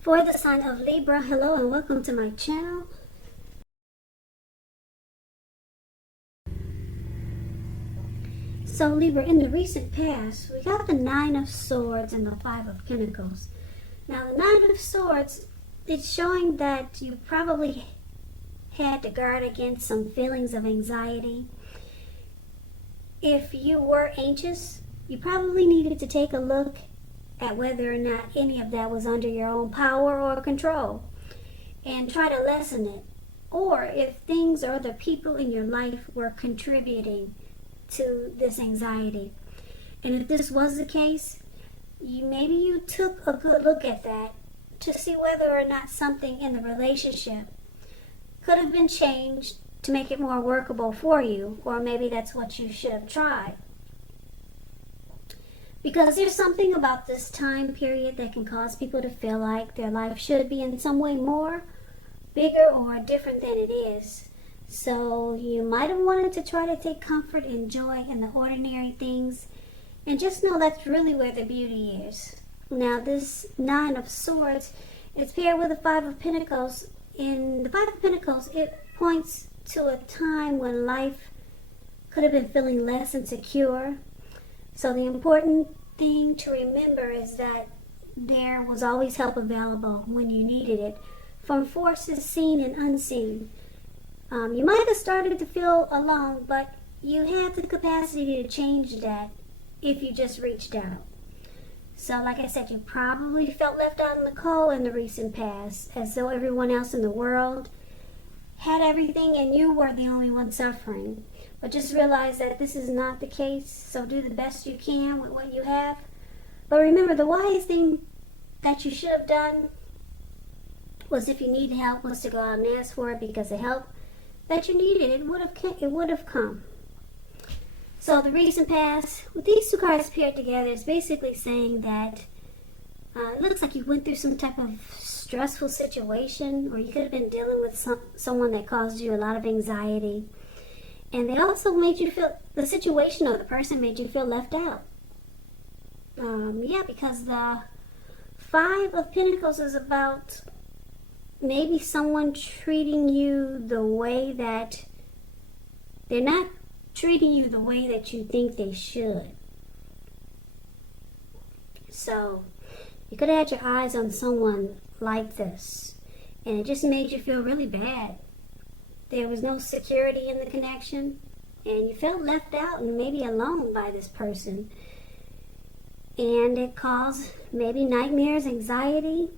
For the sign of Libra, hello and welcome to my channel. So Libra, in the recent past, we got the Nine of Swords and the Five of Pentacles. Now the Nine of Swords, it's showing that you probably had to guard against some feelings of anxiety. If you were anxious, you probably needed to take a look at whether or not any of that was under your own power or control and try to lessen it. Or if things or other people in your life were contributing to this anxiety. And if this was the case, maybe you took a good look at that to see whether or not something in the relationship could have been changed to make it more workable for you, or maybe that's what you should have tried. Because there's something about this time period that can cause people to feel like their life should be in some way more, bigger, or different than it is. So you might have wanted to try to take comfort and joy in the ordinary things, and just know that's really where the beauty is. Now this Nine of Swords is paired with the Five of Pentacles. In the Five of Pentacles, it points to a time when life could have been feeling less insecure. So the important thing to remember is that there was always help available when you needed it, from forces seen and unseen. You might have started to feel alone, but you had the capacity to change that if you just reached out. So like I said, you probably felt left out in the cold in the recent past, as though everyone else in the world had everything and you were the only one suffering. But just realize that this is not the case, so do the best you can with what you have. But remember, the wise thing that you should have done was, if you need help, was to go out and ask for it, because the help that you needed, it would have come. So the recent past, with these two cards paired together, is basically saying that it looks like you went through some type of stressful situation, or you could have been dealing with someone that caused you a lot of anxiety. And they also made you feel, the situation or the person made you feel left out. Because the Five of Pentacles is about maybe someone treating you the way that they're not treating you the way that you think they should. So you could have had your eyes on someone like this, and it just made you feel really bad. There was no security in the connection, and you felt left out and maybe alone by this person. And it caused maybe nightmares, anxiety,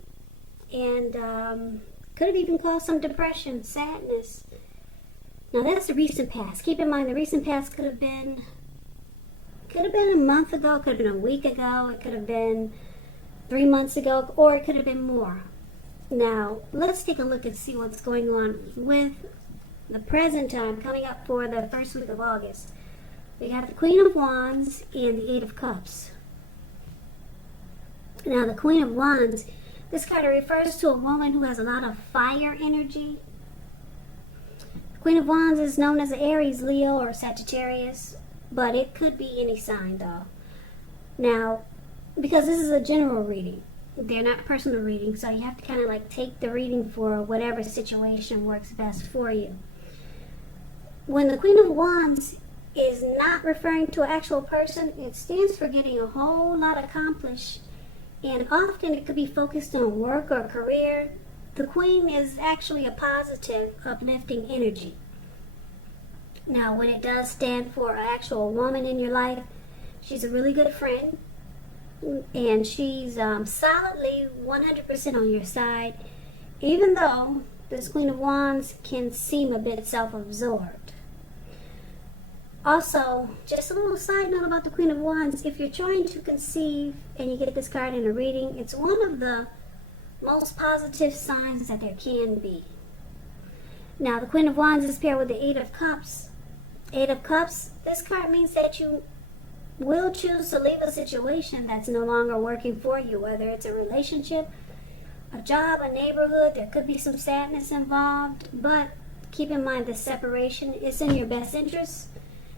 and could have even caused some depression, sadness. Now that's the recent past. Keep in mind, the recent past could have been a month ago, could have been a week ago, it could have been 3 months ago, or it could have been more. Now let's take a look and see what's going on with the present time coming up for the first week of August. We got the Queen of Wands and the Eight of Cups. Now the Queen of Wands, this card refers to a woman who has a lot of fire energy. The Queen of Wands is known as an Aries, Leo, or Sagittarius, but it could be any sign though. Now, because this is a general reading, they're not personal readings, so you have to kind of like take the reading for whatever situation works best for you. When the Queen of Wands is not referring to an actual person, it stands for getting a whole lot accomplished, and often it could be focused on work or career. The Queen is actually a positive, uplifting energy. Now, when it does stand for an actual woman in your life, she's a really good friend, and she's solidly 100% on your side, even though this Queen of Wands can seem a bit self-absorbed. Also, just a little side note about the Queen of Wands: if you're trying to conceive and you get this card in a reading, it's one of the most positive signs that there can be. Now, the Queen of Wands is paired with the Eight of Cups. Eight of Cups, this card means that you will choose to leave a situation that's no longer working for you, whether it's a relationship, a job, a neighborhood. There could be some sadness involved, but keep in mind the separation is in your best interest.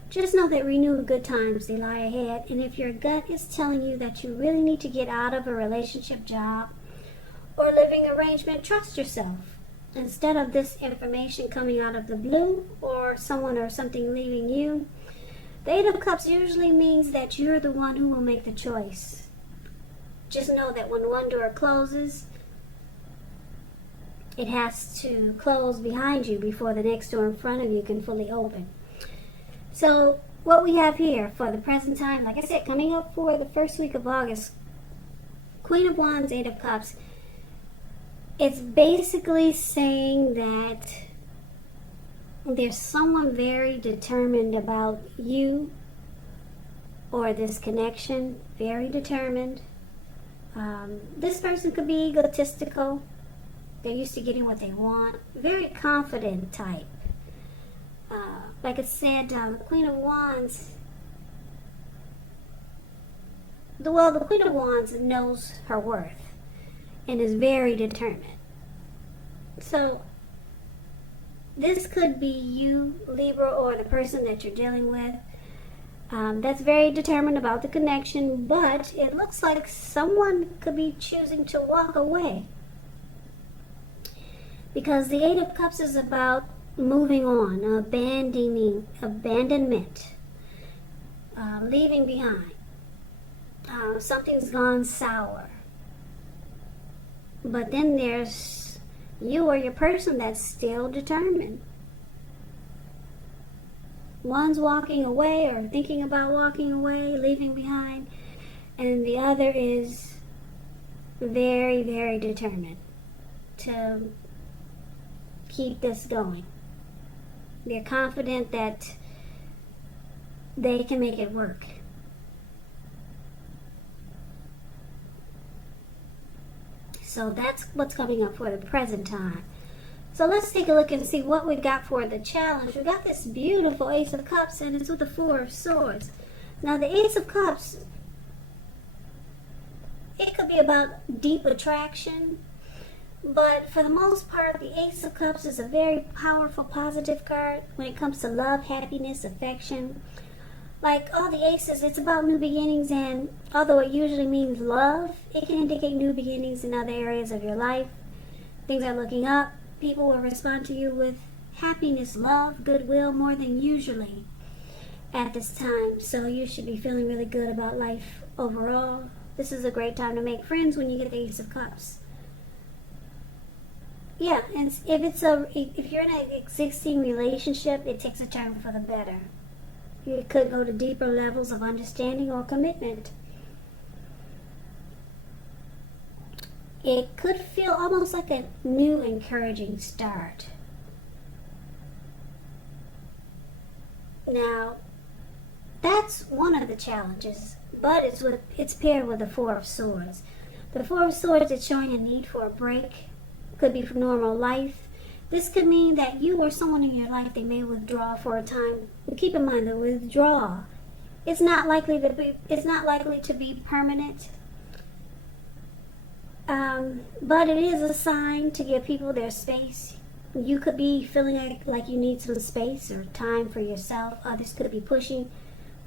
Just know that renewed good times, they lie ahead. And if your gut is telling you that you really need to get out of a relationship, job, or living arrangement, trust yourself. Instead of this information coming out of the blue or someone or something leaving you, the Eight of Cups usually means that you're the one who will make the choice. Just know that when one door closes, it has to close behind you before the next door in front of you can fully open. So what we have here for the present time, like I said, coming up for the first week of August, Queen of Wands, Eight of Cups, it's basically saying that there's someone very determined about you or this connection, very determined. This person could be egotistical. They're used to getting what they want. Very confident type. Like I said, Queen of Wands, the Queen of Wands knows her worth and is very determined. So this could be you, Libra, or the person that you're dealing with. That's very determined about the connection, but it looks like someone could be choosing to walk away. Because the Eight of Cups is about moving on, abandonment, leaving behind. Something's gone sour. But then there's you or your person that's still determined. One's walking away or thinking about walking away, leaving behind, and the other is very, very determined to keep this going. They're confident that they can make it work. So that's what's coming up for the present time. So let's take a look and see what we got for the challenge. We got this beautiful Ace of Cups, and it's with the Four of Swords. Now the Ace of Cups, it could be about deep attraction, but for the most part, the Ace of Cups is a very powerful, positive card when it comes to love, happiness, affection. Like all the aces, it's about new beginnings, and although it usually means love, it can indicate new beginnings in other areas of your life. Things are looking up. People will respond to you with happiness, love, goodwill more than usually at this time. So you should be feeling really good about life overall. This is a great time to make friends when you get the Ace of Cups. Yeah, and if you're in an existing relationship, it takes a turn for the better. You could go to deeper levels of understanding or commitment. It could feel almost like a new encouraging start. Now, that's one of the challenges, but it's paired with the Four of Swords. The Four of Swords is showing a need for a break. Could be from normal life. This could mean that you or someone in your life, they may withdraw for a time. But keep in mind, the withdrawal, it's not likely to be permanent. But it is a sign to give people their space. You could be feeling like you need some space or time for yourself. Others could be pushing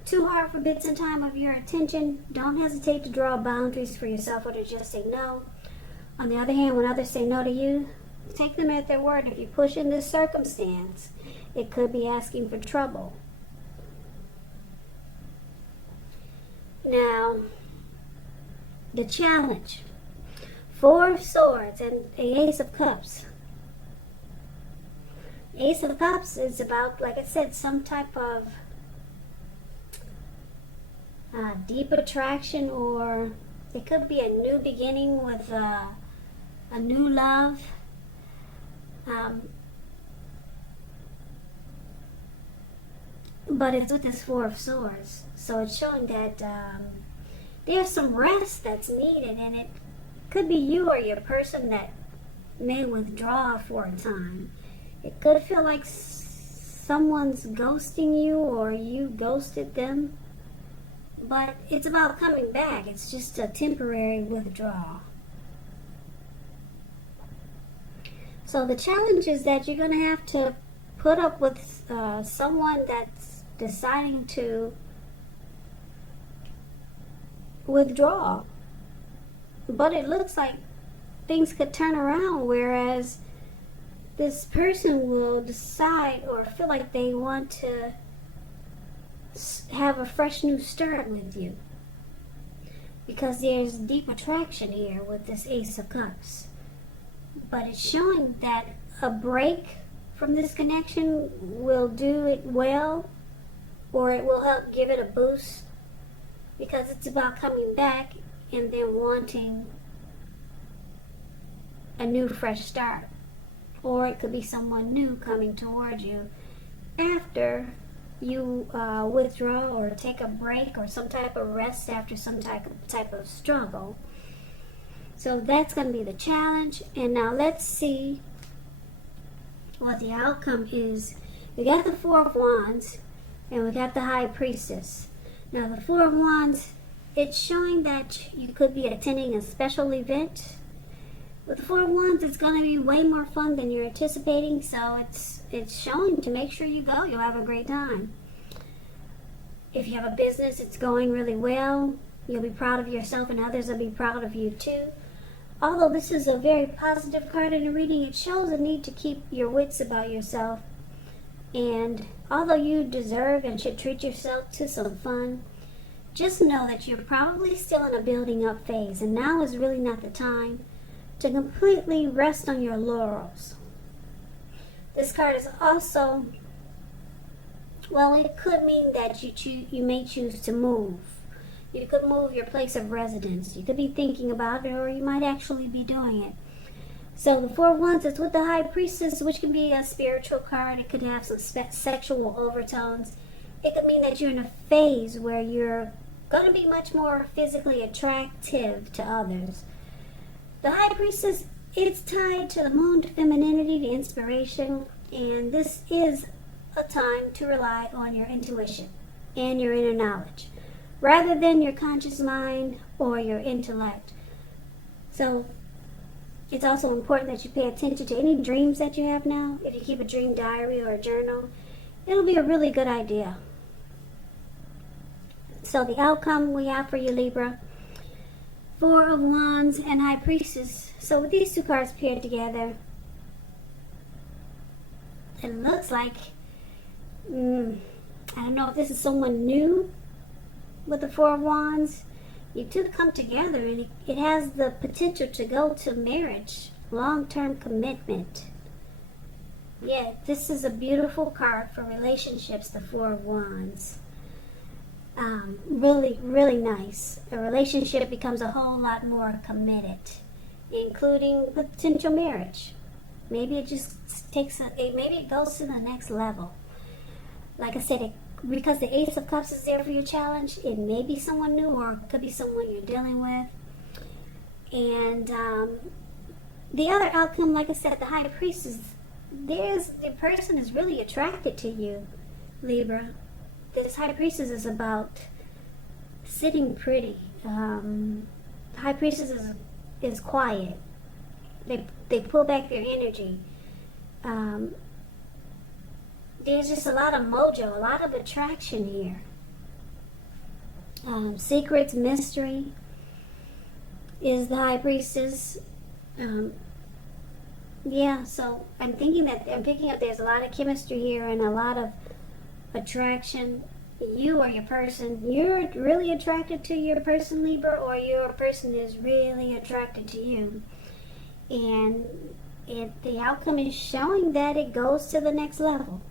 too hard for bits and time of your attention. Don't hesitate to draw boundaries for yourself or to just say no. On the other hand, when others say no to you, take them at their word. If you push in this circumstance, it could be asking for trouble. Now, the challenge. Four of Swords and the Ace of Cups. Ace of Cups is about, like I said, some type of deep attraction, or it could be a new beginning with a new love. But it's with this Four of Swords. So it's showing that there's some rest that's needed, and it could be you or your person that may withdraw for a time. It could feel like someone's ghosting you or you ghosted them. But it's about coming back. It's just a temporary withdrawal. So the challenge is that you're going to have to put up with someone that's deciding to withdraw. But it looks like things could turn around, whereas this person will decide or feel like they want to have a fresh new start with you, because there's deep attraction here with this Ace of Cups. But it's showing that a break from this connection will do it well, or it will help give it a boost, because it's about coming back and then wanting a new fresh start. Or it could be someone new coming toward you after you withdraw or take a break or some type of rest after some type of struggle. So that's going to be the challenge. And now let's see what the outcome is. We got the Four of Wands and we got the High Priestess. Now the Four of Wands, it's showing that you could be attending a special event. With the Four of Wands, it's going to be way more fun than you're anticipating, so it's showing to make sure you go. You'll have a great time. If you have a business, it's going really well. You'll be proud of yourself and others will be proud of you too. Although this is a very positive card in the reading, it shows a need to keep your wits about yourself. And although you deserve and should treat yourself to some fun, just know that you're probably still in a building up phase, and now is really not the time to completely rest on your laurels. This card is also, well, it could mean that you may choose to move. You could move your place of residence. You could be thinking about it, or you might actually be doing it. So the Four of Wands is with the High Priestess, which can be a spiritual card. It could have some sexual overtones. It could mean that you're in a phase where you're going to be much more physically attractive to others. The High Priestess, it's tied to the moon, to femininity, to inspiration, and this is a time to rely on your intuition and your inner knowledge, rather than your conscious mind or your intellect. So it's also important that you pay attention to any dreams that you have now. If you keep a dream diary or a journal, it'll be a really good idea. So the outcome we have for you, Libra, Four of Wands and High Priestess. So with these two cards paired together, it looks like, I don't know if this is someone new with the Four of Wands. You two come together and it has the potential to go to marriage, long-term commitment. Yeah, this is a beautiful card for relationships, the Four of Wands. Really, really nice. A relationship becomes a whole lot more committed, including potential marriage. Maybe it just maybe it goes to the next level. Like I said, because the Ace of Cups is there for your challenge, it may be someone new or it could be someone you're dealing with. And the other outcome, like I said, the High Priestess, the person is really attracted to you, Libra. This High Priestess is about sitting pretty. High Priestess is quiet. They pull back their energy. There's just a lot of mojo, a lot of attraction here. Secrets, mystery is the High Priestess. Yeah, so I'm picking up there's a lot of chemistry here and a lot of attraction. You or your person, you're really attracted to your person, Libra, or your person is really attracted to you. And the outcome is showing that it goes to the next level.